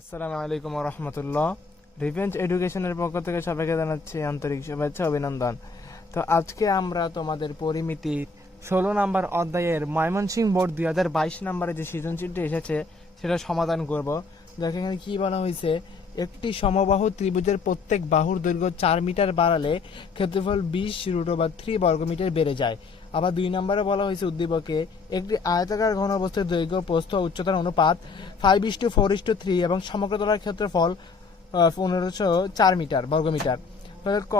আসসালামু আলাইকুম রহমতুল্লাহ। রিভেঞ্জ এডুকেশনের পক্ষ থেকে সবাইকে জানাচ্ছি আন্তরিক শুভেচ্ছা অভিনন্দন। তো আজকে আমরা তোমাদের পরিমিতি 16 নম্বর অধ্যায়ের ময়মনসিংহ বোর্ড 2022 নম্বরে যে সৃজনশীলটি এসেছে সেটা সমাধান করব। দেখো এখানে কি বলা হয়েছে, একটি সমবাহু ত্রিভুজের প্রত্যেক বাহুর দৈর্ঘ্য 4 মিটার বাড়ালে ক্ষেত্রফল 20√3 বর্গমিটার বেড়ে যায়। আবার 2 নম্বরে বলা হয়েছে উদ্দীপকে একটি আয়তাকার ঘনবস্তুর দৈর্ঘ্য প্রস্থ ও উচ্চতার অনুপাত 5:4:3 এবং সমগ্র তলার ক্ষেত্রফল 1504 বর্গমিটার। তাহলে ক,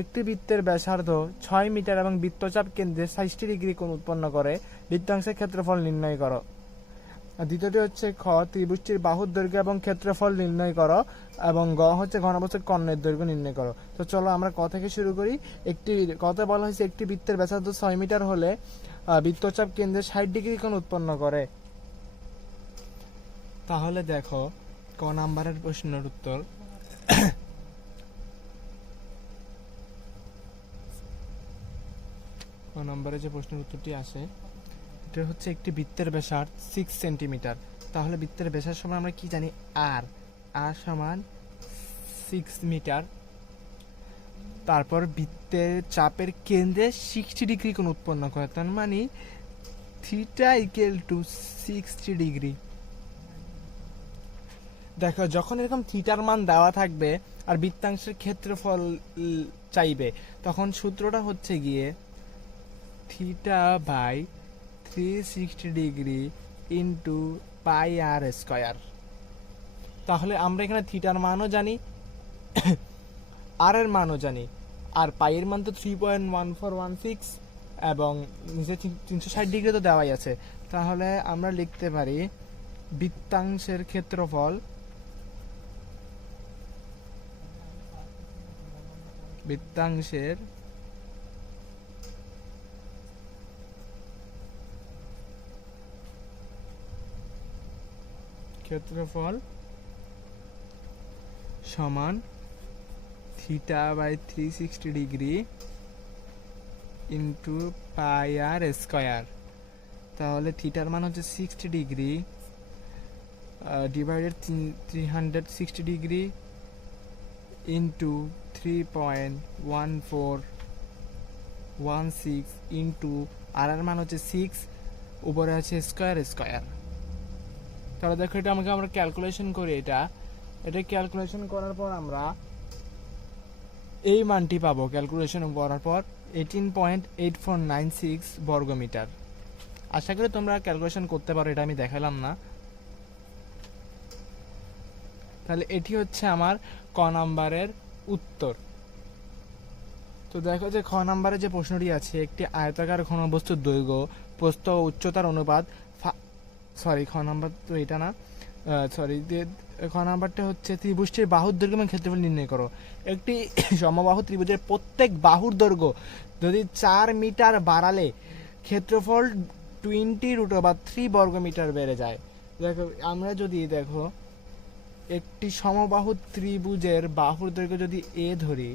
একটি বৃত্তের ব্যাসার্ধ 6 মিটার এবং বৃত্তচাপ কেন্দ্রে 60 ডিগ্রি কোণ উৎপন্ন করে বৃত্তাংশের ক্ষেত্রফল নির্ণয় করো। আর দ্বিতীয়টি হচ্ছে খ, ত্রিভুজটির বাহুর দৈর্ঘ্য এবং ক্ষেত্রফল নির্ণয় করো, এবং গ হচ্ছে ঘনবস্তুর কর্ণের দৈর্ঘ্য নির্ণয় করো। তো চলো আমরা ক থেকে শুরু করি। একটি কথা বলা হয়েছে একটি বৃত্তের ব্যাসার্ধ 6 মিটার হলে বৃত্তচাপ কেন্দ্রে 60 ডিগ্রি কোণ উৎপন্ন করে। তাহলে দেখো ক নাম্বারের প্রশ্নের উত্তর। ক নম্বরে যে প্রশ্নের উত্তরটি আসে এটা হচ্ছে একটি বৃত্তের ব্যাসার্ধ 6 সেন্টিমিটার। তাহলে বৃত্তের ব্যাসার্ধ সমান আমরা কি জানি, আর আর সমান 6 মিটার। তারপর বৃত্তের চাপের কেন্দ্রে 60 ডিগ্রি কোণ উৎপন্ন করে, তার মানে থিটা ইকুয়াল টু 60 ডিগ্রি। দেখো যখন এরকম থিটার মান দেওয়া থাকবে আর বৃত্তাংশের ক্ষেত্রফল চাইবে, তখন সূত্রটা হচ্ছে গিয়ে theta by 360 degree into pi R square. তাহলে আমরা এখানে থিটার মানও জানি, আর এর মানও জানি, আর পাই এর মান তো 3.1416 এবং নিচে 360 ডিগ্রি তো দেওয়াই আছে। তাহলে আমরা লিখতে পারি বৃত্তাংশের ক্ষেত্রফল সমান theta by 360 degree into pi R square. তাহলে থিটার মান হচ্ছে 60 degree divided 360 degree into 3.1416 into r এর মান হচ্ছে 6, উপরে আছে স্কয়ার। তাহলে দেখো এটা আমরা ক্যালকুলেশন করি। এটা ক্যালকুলেশন করার পর আমরা এই মানটি পাবো। ক্যালকুলেশন করার পর 18.8496 বর্গমিটার। আশা করি তোমরা ক্যালকুলেশন করতে পারো, এটা আমি দেখালাম না। তাহলে এটি হচ্ছে আমার ক নাম্বারের উত্তর। তো দেখো যে খ নাম্বারে যে প্রশ্নটি আছে, একটি আয়তাকার ঘনবস্তুর দৈর্ঘ্য প্রস্থ ও উচ্চতার অনুপাত খ নাম্বার তো এটা না, খ নাম্বারটা হচ্ছে ত্রিভুজটির বাহুর দৈর্ঘ্য এবং ক্ষেত্রফল নির্ণয় করো। একটি সমবাহু ত্রিভুজের প্রত্যেক বাহুর দৈর্ঘ্য যদি 4 মিটার বাড়ালে ক্ষেত্রফল 20√3 বর্গমিটার বেড়ে যায়। দেখো আমরা যদি দেখো একটি সমবাহু ত্রিভুজের বাহুর দৈর্ঘ্য যদি এ ধরি,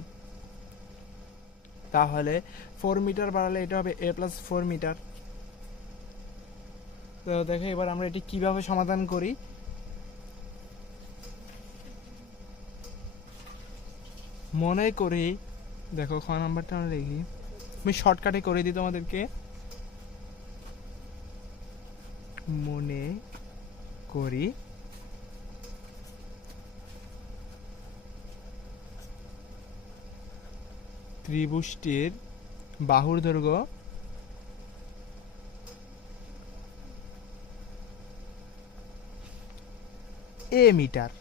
তাহলে 4 মিটার বাড়ালে এটা হবে a প্লাস 4 মিটার। তো দেখো এবার আমরা এটি কিভাবে সমাধান করি। মনে করি, দেখো খ নাম্বারটা আমরা লিখি, আমি শর্টকাটে করে দিই তোমাদেরকে। মনে করি ত্রিভুজটির বাহুর দৈর্ঘ্য এ মিটার।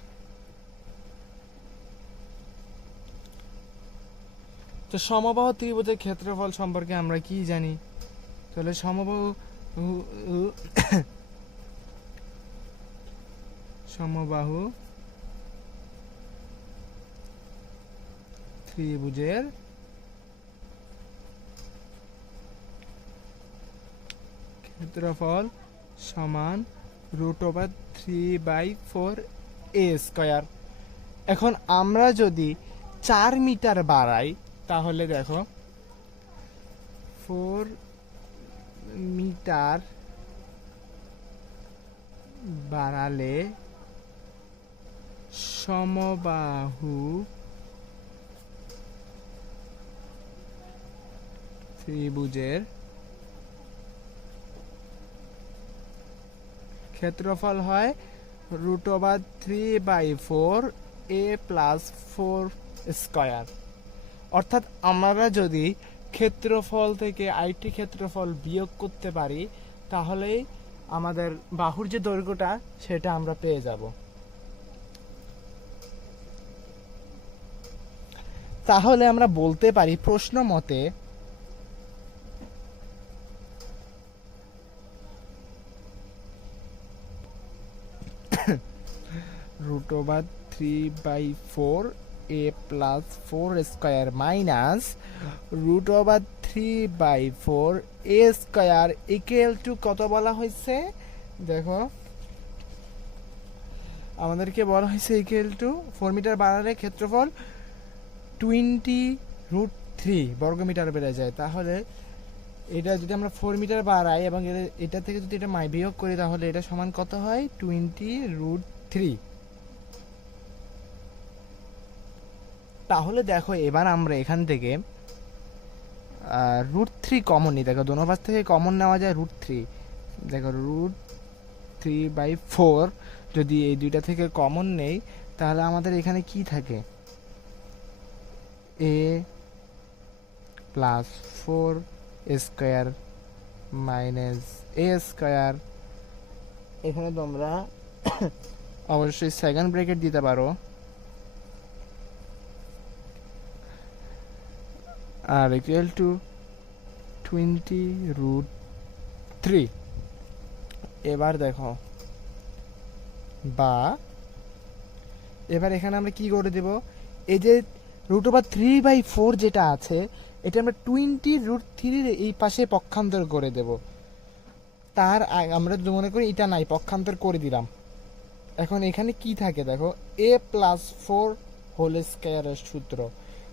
তো সমবাহু ত্রিভুজের ক্ষেত্রফল সম্পর্কে আমরা কি জানি? তাহলে সমবাহু ত্রিভুজের ক্ষেত্রফল সমান √3/4a²। এখন আমরা যদি 4 মিটার বাড়াই, তাহলে দেখো 4 মিটার বাড়ালে সমবাহু ত্রিভুজের ক্ষেত্রফল হয় √3/4a+4 অর্থাৎ আমরা যদি ক্ষেত্রফল থেকে আরেকটি ক্ষেত্রফল বিয়োগ করতে পারি তাহলেই আমাদের বাহুর যে দৈর্ঘ্যটা সেটা আমরা পেয়ে যাব। তাহলে আমরা বলতে পারি প্রশ্ন মতে √3/4a+4 minus √3/4a² equal to কত বলা হয়েছে? দেখো আমাদেরকে বলা হয়েছে ইকুয়াল টু 4 মিটার বাড়ালে ক্ষেত্রফল 20√3 বর্গমিটার বেড়ে যায়। তাহলে এটা যদি আমরা 4 মিটার বাড়াই এবং এটা থেকে যদি এটা বিয়োগ করি তাহলে এটা সমান কত হয়? 20√3। তাহলে দেখো এবার আমরা এখান থেকে √3 কমন নিই। দেখো দোনো পাশ থেকে কমন নেওয়া যায় √3। দেখো √3/4 যদি এই দুইটা থেকে কমন নেই তাহলে আমাদের এখানে কি থাকে? a+4² minus a²। এখানে তোমরা অবশ্যই সেকেন্ড ব্র্যাকেট দিতে পারো। আর ইকুয়াল টু 20√3। এবার দেখো বা এবার এখানে আমরা কি করে দেব? এই যে √3/4 যেটা আছে এটা আমরা 20√3 এই পাশে পক্ষান্তর করে দেব। তার আমরা মনে করি এটা নাই, পক্ষান্তর করে দিলাম। এখন এখানে কি থাকে দেখো, a+4² সূত্র।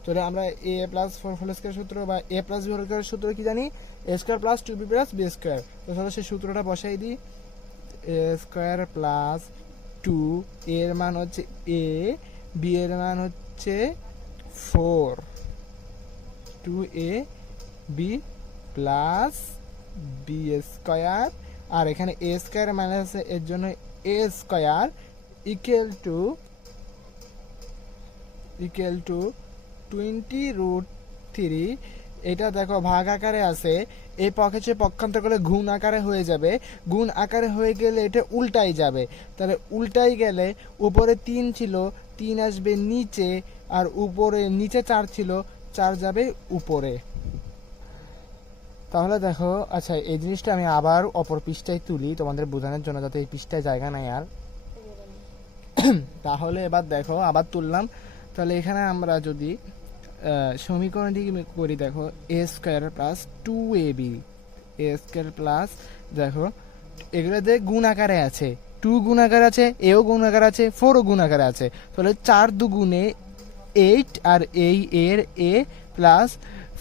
তাহলে আমরা a+4² সূত্র বা a+b² সূত্র কি জানি? a² + 2b + b²। তো তাহলে সেই সূত্রটা বসাই দিই। a² + 2, এর মান হচ্ছে a, b এর মান হচ্ছে 4, 2ab + b²। আর এখানে a² মাইনাস এর জন্য a² ইকুয়াল টু 20√3। এটা দেখো ভাগ আকারে আছে, এই পক্ষে পক্ষান্তর করলে গুণ আকারে হয়ে যাবে। গুণ আকারে হয়ে গেলে এটা উল্টাই যাবে। তাহলে উল্টাই গেলে উপরে 3 ছিল, 3 আসবে নিচে, আর উপরে নিচে 4 ছিল, 4 যাবে উপরে। তাহলে দেখো, আচ্ছা এই জিনিসটা আমি আবার অপর পৃষ্ঠায় তুলি তোমাদের বোঝানোর জন্য, যাতে এই পৃষ্ঠায় জায়গা নাই আর। তাহলে এবার দেখো আবার তুললাম। তাহলে এখানে আমরা যদি সমীকরণটি করি, দেখো a² + 2ab, a² দেখো এগুলো দিয়ে গুণ আকারে আছে, 2 গুণ আকারে আছে, এও গুণ আকারে আছে, 4ও গুণ আকারে আছে। তাহলে 4 দুগুণে 8, আর এই এর a প্লাস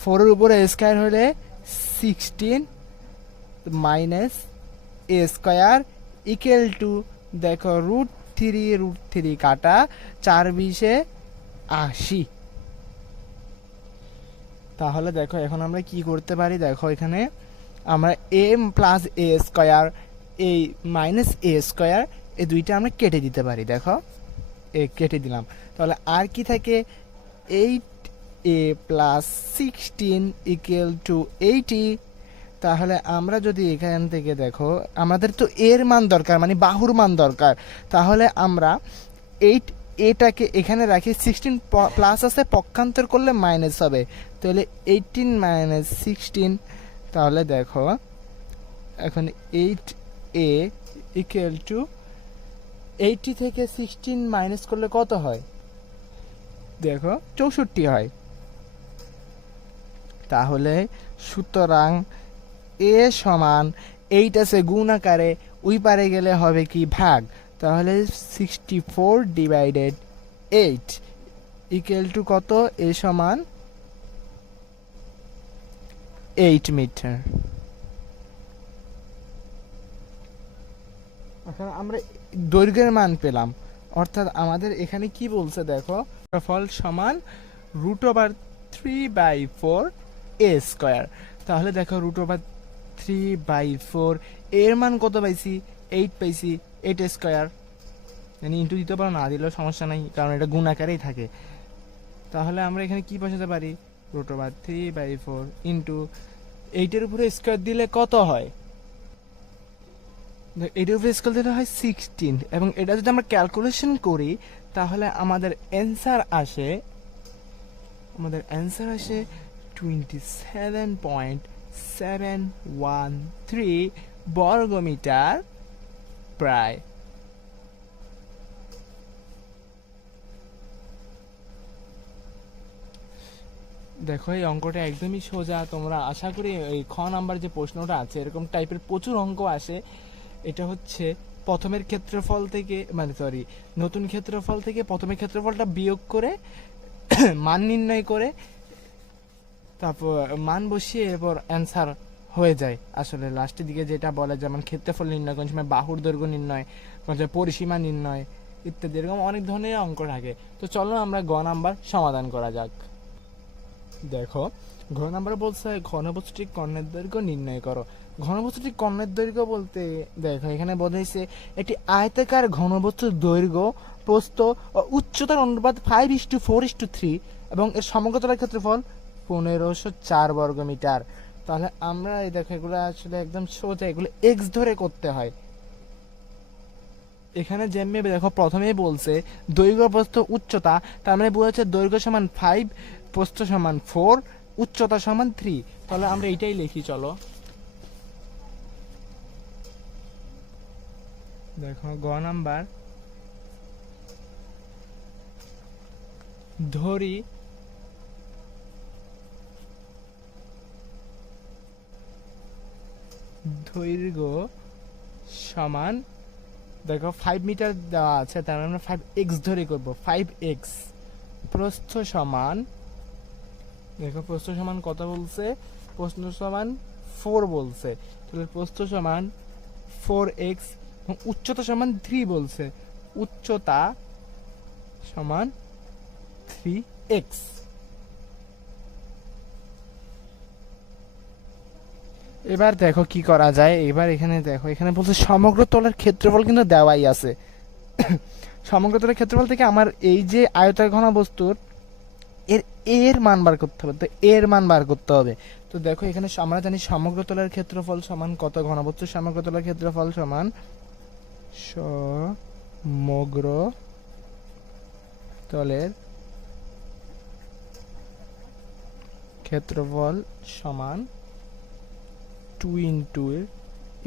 4 এর উপরে a² হলে 16 মাইনাস a² ইকুয়াল টু দেখো √3 কাটা 4 20 80। তাহলে দেখো এখন আমরা কি করতে পারি? দেখো এখানে আমরা a + a², এই মাইনাস a² এই দুইটা আমরা কেটে দিতে পারি। দেখো কেটে দিলাম। তাহলে আর কি থাকে? 8a + 16 equal to 80। তাহলে আমরা যদি এখান থেকে দেখো, আমাদের তো এর মান দরকার, মানে বাহুর মান দরকার। তাহলে আমরা 8 এটাকে এখানে রাখি, 16 প্লাস আছে, পক্ষান্তর করলে মাইনাস হবে। তাহলে 18 - 16। তাহলে দেখো এখন 8a ইকুয়াল টু 80 থেকে 16 মাইনাস করলে কত হয়? দেখো 64 হয়। তাহলে সুতরাং a সমান 8 আছে গুণ আকারে, ওই পারে গেলে হবে কি ভাগ। তাহলে 64/8 ইকুয়াল টু কত? a সমান 8 মিটার। এখন আমরা দৈর্ঘ্যের মান পেলাম, অর্থাৎ আমাদের এখানে কি বলছে দেখো, ফল সমান √3/4 a স্কয়ার। তাহলে দেখো √3/4 এর মান কত পাইছি, 8 পাইছি, 8 স্কয়ার। মানে ইন্টু দিতে পারো, না দিলেও সমস্যা নাই, কারণ এটা গুণ আকারেই থাকে। তাহলে আমরা এখানে কি বসাতে পারি, √3/4 ইন্টু 8-এর উপরে স্কয়ার দিলে কত হয়, এটার উপরে স্কয়ার দিলে হয় 16। এবং এটা যদি আমরা ক্যালকুলেশন করি তাহলে আমাদের অ্যান্সার আসে 27.713 বর্গমিটার প্রায়। দেখো এই অঙ্কটা একদমই সোজা। তোমরা আশা করি এই খ নাম্বার যে প্রশ্নটা আছে, এরকম টাইপের প্রচুর অঙ্ক আসে। এটা হচ্ছে প্রথমের ক্ষেত্রফল থেকে, মানে সরি, নতুন ক্ষেত্রফল থেকে প্রথমের ক্ষেত্রফলটা বিয়োগ করে মান নির্ণয় করে তারপর মান বসিয়ে এরপর অ্যান্সার হয়ে যায়। আসলে লাস্টের দিকে যেটা বলে, যেমন ক্ষেত্রফল নির্ণয়, কোন সময় বাহুর দৈর্ঘ্য নির্ণয়, কোন সময় পরিসীমা নির্ণয় ইত্যাদি, এরকম অনেক ধরনের অঙ্ক থাকে। তো চলো আমরা গ নাম্বার সমাধান করা যাক। দেখো ঘ নাম্বারে বলছে ঘনবস্তুটির কর্ণের দৈর্ঘ্য নির্ণয় করো। ঘনবস্তুটির কর্ণের দৈর্ঘ্য বলতে দেখো এখানে বোঝাইছে একটি আয়তাকার ঘনবস্তুর দৈর্ঘ্য, প্রস্থ ও উচ্চতার অনুপাত 5:4:3 এবং এর সমগ্র তলের ক্ষেত্রফল 1504 বর্গমিটার। তাহলে আমরা এই দেখো এগুলো আসলে একদম সোজা, এগুলো এক্স ধরে করতে হয়। এখানে যেমনি দেখো প্রথমেই বলছে দৈর্ঘ্য, প্রস্থ, উচ্চতা, তার মানে বোঝাচ্ছে দৈর্ঘ্য সমান 5, প্রস্থ সমান 4, উচ্চতা সমান 3। তাহলে আমরা এইটাই লিখি, চলো। দেখো গ নাম্বার, ধরি দৈর্ঘ্য সমান, দেখো 5 মিটার দেওয়া আছে, তার মানে আমরা 5x ধরে করব, 5x। প্রস্থ সমান, দেখো প্রস্থ সমান কত বলছে, প্রস্থ সমান 4 বলছে, তাহলে প্রস্থ সমান 4x এবং উচ্চতা সমান 3 বলছে, উচ্চতা সমান 3x। এবার দেখো কি করা যায়। এবার এখানে দেখো, এখানে বলছে সমগ্র তলের ক্ষেত্রফল কিন্তু দেওয়াই আছে। সমগ্র তলের ক্ষেত্রফল থেকে আমার এই যে আয়তাকার ঘনবস্তুর এর মান বার করতে হবে, তো এর মান বার করতে হবে। তো দেখো এখানে আমরা জানি সমগ্র তলের ক্ষেত্রফল সমান কত, ঘনবস্তুর সমগ্র তলের ক্ষেত্রফল সমান সমগ্র তলের ক্ষেত্রফল সমান 2 into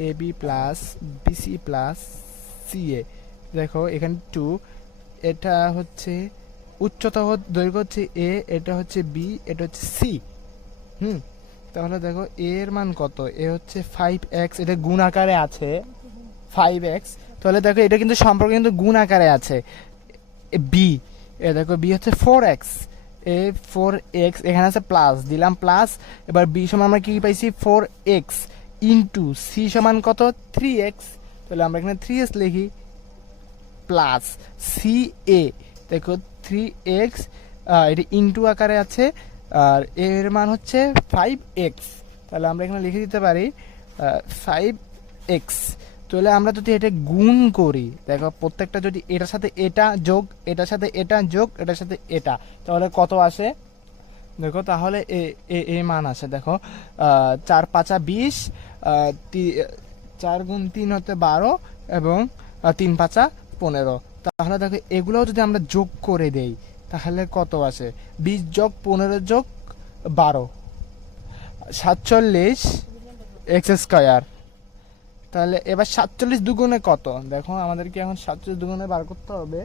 AB plus BC plus CA। দেখো এখানে 2, এটা হচ্ছে উচ্চতা, দৈর্ঘ্য হচ্ছে A, এটা হচ্ছে B, এটা হচ্ছে C। তাহলে দেখো A এর মান কত, এ হচ্ছে 5x, এটা গুণ আকারে আছে 5x। তাহলে দেখো এটা কিন্তু সম্পর্ক কিন্তু গুণ আকারে আছে। B, এ দেখো B হচ্ছে 4x, এ 4x, এখানে আছে প্লাস, দিলাম প্লাস। এবার B সমান আমরা কি পাইছি, 4x ইন্টু C সমান কত, 3x। তাহলে আমরা এখানে 3x লিখি প্লাস CA, দেখো 3x, এটি ইন্টু আকারে আছে, আর এর মান হচ্ছে 5x। তাহলে আমরা এখানে লিখে দিতে পারি 5x। তাহলে আমরা যদি এটা গুণ করি, দেখো প্রত্যেকটা যদি এটার সাথে এটা যোগ, এটার সাথে এটা যোগ, এটার সাথে এটা, তাহলে কত আসে দেখো। তাহলে এ মান আসে দেখো 4 5 20, 4 গুণ 3 হতে 12 এবং 3 5 15। তাহলে দেখো এগুলোও যদি আমরা যোগ করে দেই তাহলে কত আসে, 20 যোগ 15 যোগ 12, 47 x স্কয়ার। তাহলে এবার 47 দুগুণে কত, দেখো আমাদেরকে এখন 47 দুগুণে বার করতে হবে।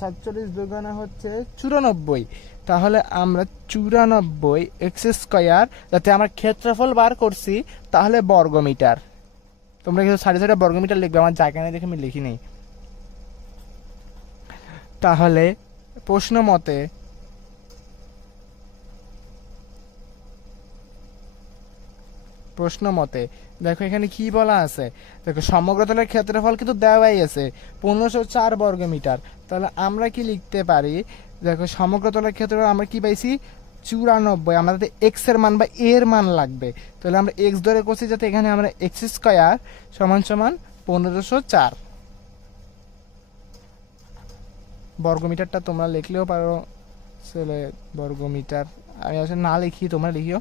47 দুগুণে হচ্ছে 94। তাহলে আমরা 94 x স্কয়ার, যাতে আমরা ক্ষেত্রফল বার করছি, তাহলে বর্গমিটার। তোমরা কিন্তু সাড়ে সাড়ে বর্গমিটার লিখবে, আমার জায়গা নেই দেখে আমি লিখি নেই। তাহলে প্রশ্ন মতে প্রশ্ন মতে। দেখো এখানে কি বলা আছে, দেখো সমগ্রতলের ক্ষেত্রফল কিন্তু দেওয়াই আছে 1504 বর্গমিটার। তাহলে আমরা কি লিখতে পারি, দেখো সমগ্রতলের ক্ষেত্রফল আমরা কি পাইছি 94, আমাদের এক্স এর মান বা এর মান লাগবে। তাহলে আমরা এক্স ধরে করছি, যাতে এখানে আমরা এক্স স্কোয়ার সমান সমান 1504 বর্গমিটারটা তোমরা লিখলেও পারো, চলে বর্গমিটার আমি আসলে না লিখি, তোমরা লিখিও।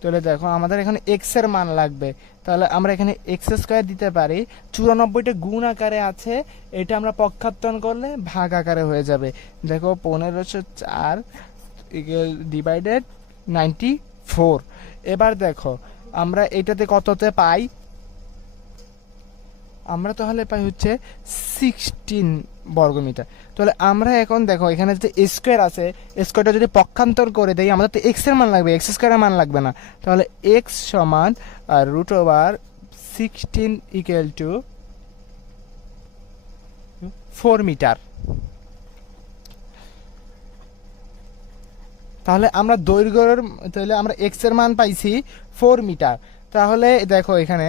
তাহলে দেখো আমাদের এখানে এক্স এর মান লাগবে, তাহলে আমরা এখানে এক্স স্কোয়ার দিতে পারি। 94টা গুণ আকারে আছে, এটা আমরা পক্ষান্তর করলে ভাগ আকারে হয়ে যাবে। দেখো 1504 ডিভাইডেড 94। এবার দেখো আমরা এটাতে কততে পাই, আমরা তাহলে পাই হচ্ছে 16 বর্গমিটার। তাহলে আমরা এখন দেখো এখানে যে স্কোয়ার আছে, স্কোয়ারটা যদি পক্ষান্তর করে দেই, আমাদের তো এক্স এর মান লাগবে, এক্স স্কোয়ারের মান লাগবে না। তাহলে এক্স সমান √16 ইকুয়াল টু 4 মিটার। তাহলে আমরা দৈর্ঘ্যের, তাহলে আমরা এক্স এর মান পাইছি 4 মিটার। তাহলে দেখো এখানে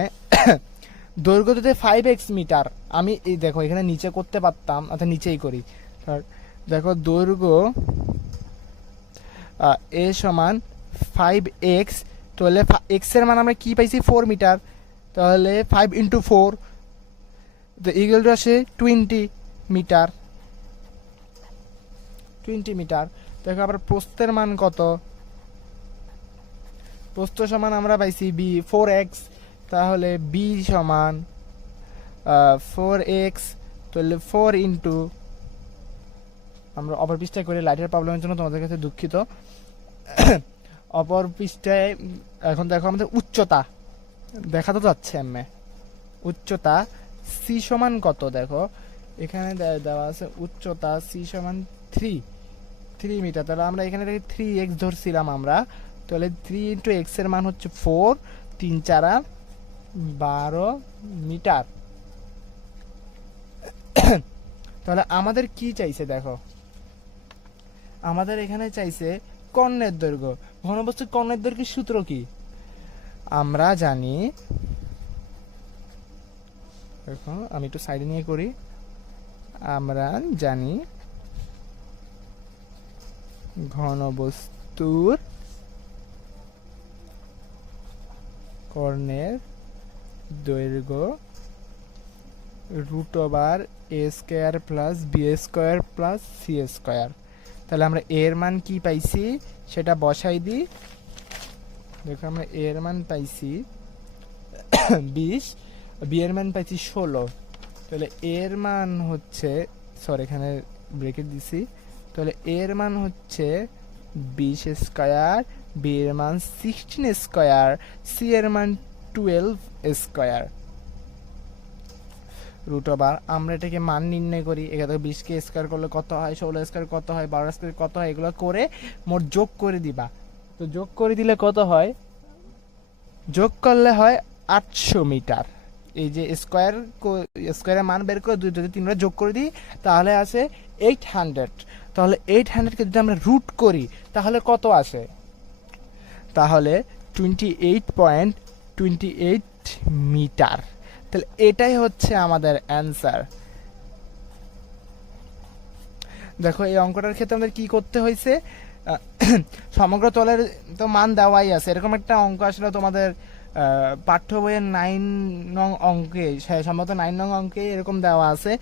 দৈর্ঘ্য যদি 5x মিটার, আমি এই দেখো এখানে নিচে করতে পারতাম, অর্থাৎ নিচেই করি। দেখো দৈর্ঘ্য এ সমান 5x, তাহলে এক্স এর মান আমরা কি পাইছি 4 মিটার, তাহলে 5 × 4 তো ইকুয়াল টু আসে 20 মিটার। 20 মিটার। দেখো আবার প্রস্থের মান কত, প্রস্থ সমান আমরা পাইছি বি 4x, তাহলে বি সমান 4x, তাহলে 4 ইন্টু, আমরা অপর পৃষ্ঠায় করে লাইটের প্রবলেমের জন্য তোমাদের কাছে দুঃখিত। অপর পৃষ্ঠায় এখন দেখো আমাদের উচ্চতা দেখা তো যাচ্ছে, উচ্চতা সি সমান কত, দেখো এখানে দেওয়া আছে উচ্চতা সি সমান 3 মিটার। তাহলে আমরা এখানে 3x ধরছিলাম আমরা, তাহলে 3 × x এর মান হচ্ছে 4, 3 × 4 = 12 মিটার। তাহলে আমাদের কি চাইছে, দেখো আমাদের এখানে চাইছে কর্ণের দৈর্ঘ্য। ঘনবস্তুর কর্ণের দৈর্ঘ্যের সূত্র কি আমরা জানি, দেখো আমি একটু সাইডে নিয়ে করি। আমরা জানি ঘনবস্তুর কর্ণের দৈর্ঘ্য √a² + b² + c²। তাহলে আমরা এর মান কি পাইছি সেটা বসাই দিই। দেখো আমরা এর মান পাইছি 20, বি এর মান পাইছি 16। তাহলে এর মান হচ্ছে, সরি এখানে ব্রেকেট দিছি, তাহলে এর মান হচ্ছে 20², বি এর মান 16², সি এর মান 12²। √ আমরা এটাকে মান নির্ণয় করি। এখানে 20কে স্কোয়ার করলে কত হয়, 16² কত হয়, 12² কত হয়, এগুলো করে মোট যোগ করে দিবা। তো যোগ করে দিলে কত হয়, যোগ করলে হয় 800 মিটার। এই যে স্কোয়ারের মান বের করে 2 যদি 3 যোগ করে দিই তাহলে আসে 800। তাহলে 800কে যদি আমরা রুট করি তাহলে কত আসে, তাহলে 28.28 মিটার। তাহলে এটাই হচ্ছে আমাদের অ্যান্সার। দেখো এই অঙ্কটার ক্ষেত্রে আমাদের কি করতে হয়েছে, সমগ্র তলের তো মান দেওয়াই আছে, এরকম একটা অঙ্ক আসলে তোমাদের পাঠ্য বইয়ের 9 নং অঙ্কে, সম্ভবত 9 নং অঙ্কে এরকম দেওয়া আছে।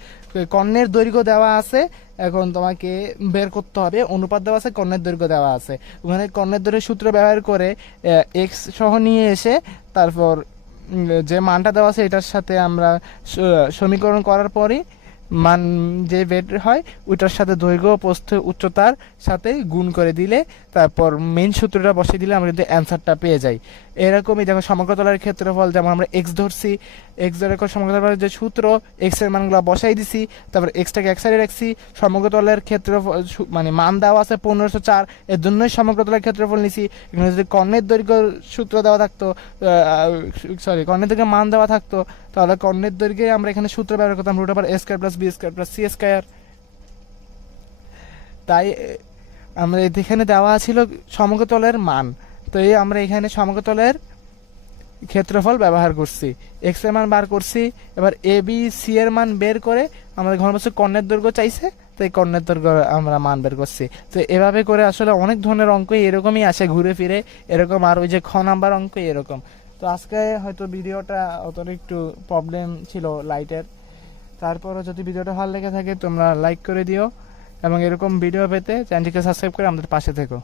কর্ণের দৈর্ঘ্য দেওয়া আছে, এখন তোমাকে বের করতে হবে, অনুপাত দেওয়া আছে, কর্ণের দৈর্ঘ্য দেওয়া আছে। ওখানে কর্ণের দৈর্ঘ্যের সূত্র ব্যবহার করে এক্স সহ নিয়ে এসে তারপর যে মানটা দেওয়া আছে এটার সাথে আমরা সমীকরণ করার পরই মান যে বের হয় ওইটার সাথে দৈর্ঘ্য প্রস্থ উচ্চতার সাথে গুণ করে দিলে তারপর মেইন সূত্রটা বসিয়ে দিলে আমরা কিন্তু অ্যান্সারটা পেয়ে যাই। এরকমই দেখো সমগ্রতলের ক্ষেত্রফল, যেমন আমরা এক্স ধরছি, এক্স ধরে সমগ্রতলের যে সূত্র, এক্স এর মানগুলো বসাই দিছি, তারপর এক্সটাকে এক সাইডে রাখছি। সমগ্রতলের ক্ষেত্রফল মানে মান দেওয়া আছে 1504, এর জন্যই সমগ্রতলের ক্ষেত্রফল নিছি। এখানে যদি কর্ণের দৈর্ঘ্য সূত্র দেওয়া থাকতো, সরি কর্ণের দৈর্ঘ্যের মান দেওয়া থাকতো, তাহলে কর্ণের দৈর্ঘ্যে আমরা এখানে সূত্র ব্যবহার করতাম √a² + b² + c²। তাই আমরা এখানে দেওয়া ছিল সমগ্রতলের মান, তো এই আমরা এখানে সমগ্রতলের ক্ষেত্রফল ব্যবহার করছি, এক্স এর মান বার করছি। এবার এ বি সি এর মান বের করে আমাদের ঘনবস্তু কর্ণের দৈর্ঘ্য চাইছে, তো এই কর্ণের দৈর্ঘ্য আমরা মান বের করছি। তো এভাবে করে আসলে অনেক ধরনের অঙ্ক এরকমই আসে ঘুরে ফিরে এরকম, আর ওই যে খ নাম্বার অঙ্ক এরকম। তো আজকে হয়তো ভিডিওটা অতটা একটু প্রবলেম ছিল লাইটের, তারপরও যদি ভিডিওটা ভালো লেগে থাকে তোমরা লাইক করে দিও, এবং এরকম ভিডিও পেতে চ্যানেলটিকে সাবস্ক্রাইব করে আমাদের পাশে থেকো।